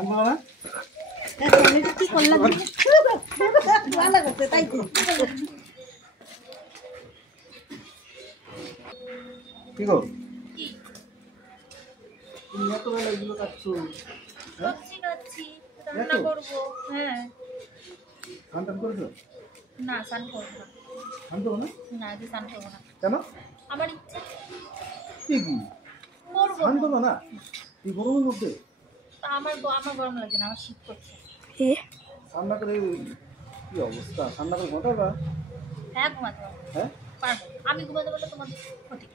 বলো না কি করলাম ভালো করতে তাই কি কি গো তুমি এত বেলা এগুলো কাটছো কাচ্ছি রান্না করব হ্যাঁ স্নান করছো না স্নান করব না স্নান করো না না আজ স্নান করব না কেন আমার ইচ্ছা কি কি করব স্নান করো না এই গরমের মধ্যে আমার গরম লাগে না আমার শীত করছে ঠান্ডা করে কি অবস্থা ঠান্ডা করে ঘটাবা হ্যাঁ ঘুমাতে পারবো হ্যাঁ পারবো আমি ঘুমাতে পারলে তোমার ক্ষতি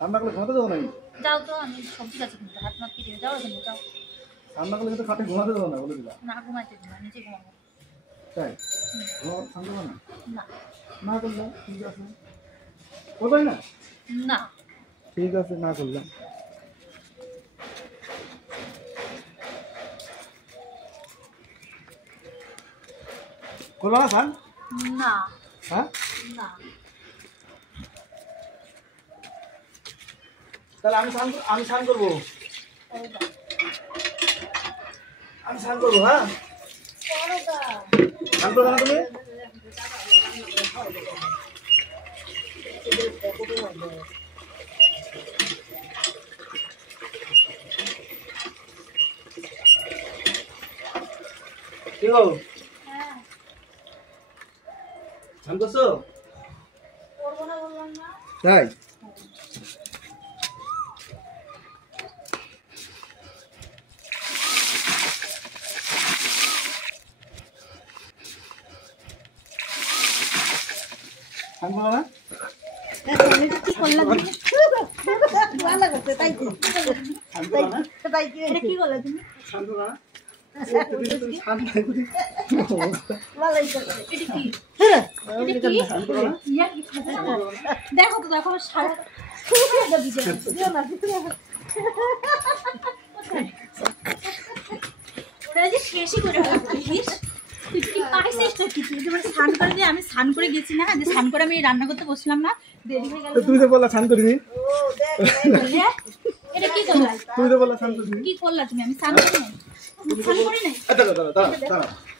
ঠান্ডা করে ঘুমাতে যাবো নাকি যাও তো আমি সবজি গাছে কিন্তু হাত মাত কেটে যাও ওখানে যাও ঠান্ডা করলে কিন্তু খাটে ঘুমাতে যাবো না বলে দিলাম না ঘুমাইতে দিন না নিচে ঘুমাবো তাই ঠান্ডা না না না করলাম ঠিক আছে করবাই না না ঠিক আছে না করলাম করবো না স্যার না হ্যাঁ না তাহলে আমি স্নান করবো আমি স্নান করবো হ্যাঁ স্নান করবো না তুমি কি গো হ্যাঁ স্নান করছো করবো না বললাম না তাই স্নান করবো না কি করলাম ভালো করতে তাই কি তাই কি এটা কি করলে তুমি স্নান করবো না ভালোই করলে এটা কি দেখো তো দেখো সারা শেষই করে তুই কি পাইছিস তো কি তুই স্নান করে দিয়ে আমি স্নান করে গেছি না যে স্নান করে আমি রান্না করতে বসলাম না দেরি হয়ে গেল তুমি তো বললা স্নান করিনি এটা কি করলা তুমি তো বললা স্নান করিনি কি করলা তুমি আমি স্নান করি নাই স্নান করি নাই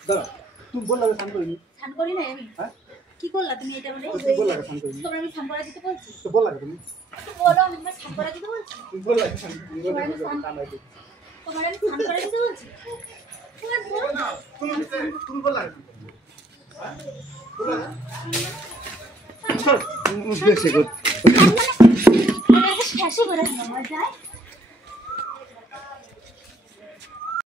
দাঁড়া তুমি বললা স্নান করিনি স্নান করি নাই আমি হ্যাঁ কি করলা তুমি এটা বলে তুমি বললা স্নান করিনি তোমরা আমি স্নান করা দিতে বলছি তো বললা তুমি তো বলো আমি তোমার স্নান করা দিতে বলছি তুমি বললা স্নান করিনি তোমার আমি স্নান করা দিতে বলছি তুমি বললা হ্যাঁ বললা বেশি গুড শেষে করে নেওয়া যায়